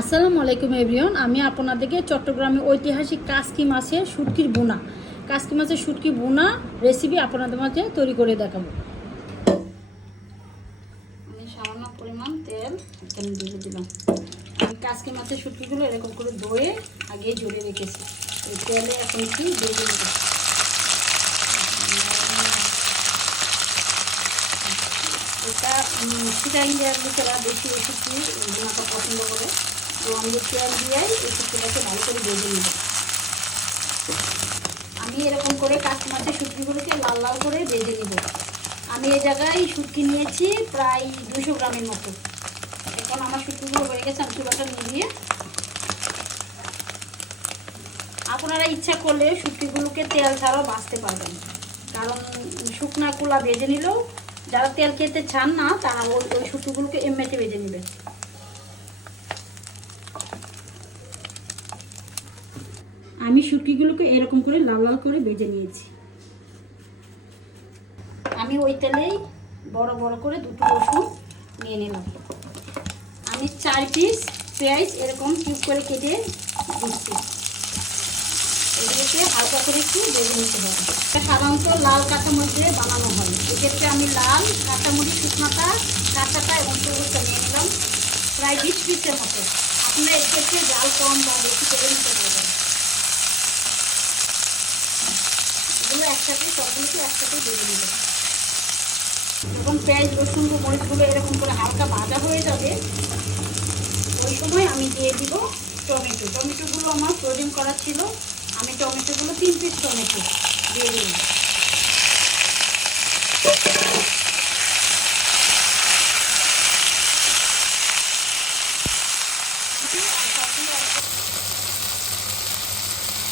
আসসালামু আলাইকুম এভরিওয়ান। আমি আপনাদেরকে চট্টগ্রামের ঐতিহাসিক কাসকি মাছের শুটকির বোনা রেসিপি আপনাদের মাঝে তৈরি করে দেখাবো। আমি সামান্য পরিমাণ তেল এখানে দিয়ে দিলাম। আমি কাসকি মাছের শুটকিগুলো এরকম করে ধুয়ে আগে ঝরিয়ে রেখেছি। এই তেলে এখন কি দিয়ে দেবো। এটা চিটাং দেওয়ার লোকেরা বেশি এই শুটকি বোনাটা পছন্দ করে, তো আমি তেল দিয়েই এই শুটকিটাকে ভালো করে ভেজে নেব। আমি এরকম করে কাঁচা মাছের শুটকিগুলোকে লাল লাল করে ভেজে নেব। আমি এই জায়গায় শুটকি নিয়েছি প্রায় 200 গ্রামের মতো। এখন আমার শুটকিগুলো হয়ে গেছে, আমি চুলাটা নিভিয়ে। আপনারা ইচ্ছা করলে শুটকিগুলোকে তেল ছাড়াও ভাজতে পারবেন, কারণ শুকনা কুলা ভেজে নিলেও যারা তেল খেতে চান না তারা ওই শুটকিগুলোকে এমনিতে ভেজে নেবেন। আমি শুটকিগুলোকে এরকম করে লাল লাল করে ভেজে নিয়েছি। আমি ওই তেলেই বড় বড় করে দুটো রসুন নিয়ে নিলাম। আমি 4 পিস পেঁয়াজ এরকম কিউব করে কেটে দিচ্ছি। এগুলোকে হালকা করে একটু ভেজে নিতে হবে। সাধারণত লাল কাঁচামরিচ দিয়ে বানানো হয়, এক্ষেত্রে আমি লাল কাঁচামরিচ কাঁচাটা এবং সবুজটা নিয়ে নিলাম প্রায় 20 পিসের মতো। আপনারা এক্ষেত্রে জাল কম বা বেশি করে নিতে পারবেন। সবগুলোকে একসাথে ভেজে নেব। যখন পেঁয়াজ রসুন মরিচগুলো এরকম করে হালকা ভাজা হয়ে যাবে, ওই সময় আমি দিয়ে দিব টমেটোগুলো আমার ফ্রোজেন করা ছিল। আমি টমেটোগুলো 3 পিস টমেটো দিয়ে দিলাম।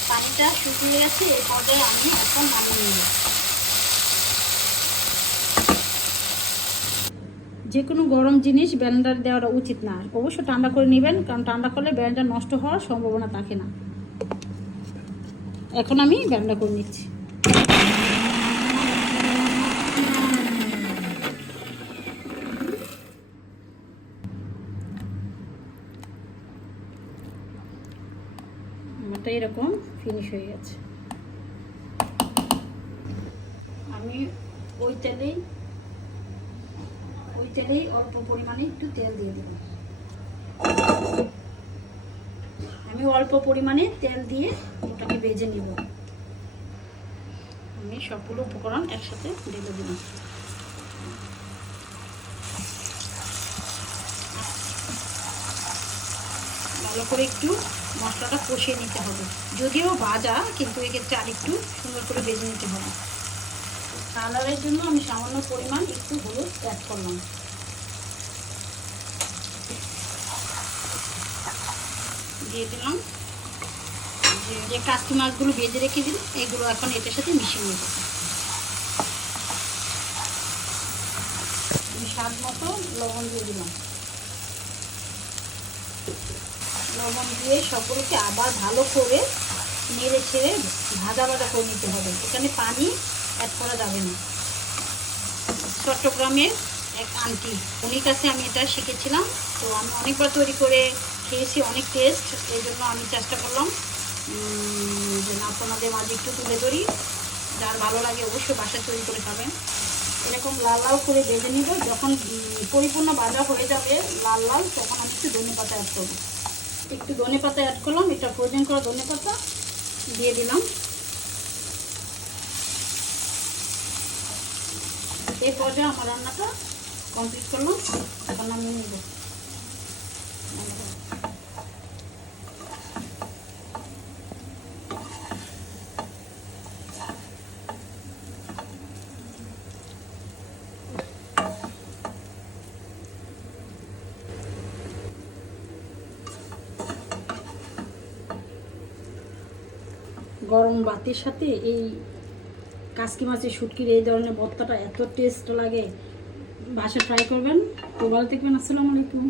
পানিটা শুকিয়ে গেছে, এই পর্যায়ে আমি এখন নামিয়ে নিব। যে কোনো গরম জিনিস ব্লেন্ডার দেওয়াটা উচিত না, অবশ্য ঠান্ডা করে নেবেন, কারণ ঠান্ডা করলে ব্লেন্ডার নষ্ট হওয়ার সম্ভাবনা থাকে না। এখন আমি ব্লেন্ডার করে নিচ্ছি। আমারটা এরকম ফিনিশ হয়ে গেছে। আমি ওই তেলেই অল্প পরিমাণে একটু তেল দিয়ে দেব। আমি অল্প পরিমাণে তেল দিয়ে ওটাকে ভেজে নিব। আমি সবগুলো উপকরণ একসাথে ঢেলে দিলাম। ভালো করে একটু মশলাটা কষিয়ে নিতে হবে, যদিও ভাজা, কিন্তু এক্ষেত্রে আরেকটু সুন্দর করে ভেজে নিতে হবে। কালারের জন্য আমি সামান্য পরিমাণ একটু হলুদ অ্যাড করলাম। দিয়ে দিলাম যে কাঁচকি মাছগুলো ভেজে রেখে দিন, এগুলো এখন এটার সাথে মিশিয়ে নেব। আমি স্বাদ মতো লবণ দিয়ে দিলাম। লবণ দিয়ে সবগুলোকে আবার ভালো করে নেড়ে ছেড়ে ভাজা করে নিতে হবে। এখানে পানি অ্যাড করা যাবে না। চট্টগ্রামের এক আন্টি, উনির কাছে আমি এটা শিখেছিলাম, তো আমি অনেকবার তৈরি করে খেয়েছি, অনেক টেস্ট। এই জন্য আমি চেষ্টা করলাম যে আপনাদের মাঝে একটু তুলে ধরি। যার ভালো লাগে অবশ্যই বাসায় তৈরি করে খাবেন। এরকম লাল লাল করে ভেজে নিব। যখন পরিপূর্ণ ভাজা হয়ে যাবে লাল লাল, তখন আমি একটু ধনেপাতা অ্যাড করবো। একটু ধনেপাতা অ্যাড করলাম, এটা ফ্রোজেন করা ধনেপাতা দিয়ে দিলাম। এই পর্যায়ে আমার রান্নাটা কমপ্লিট করলাম। এখন আমি নেব। গরম ভাতের সাথে এই কাসকি মাছের শুটকির এই ধরনের ভর্তাটা এত টেস্ট লাগে, বাসায় ট্রাই করবেন। তো ভালো থাকবেন। আসসালামু আলাইকুম।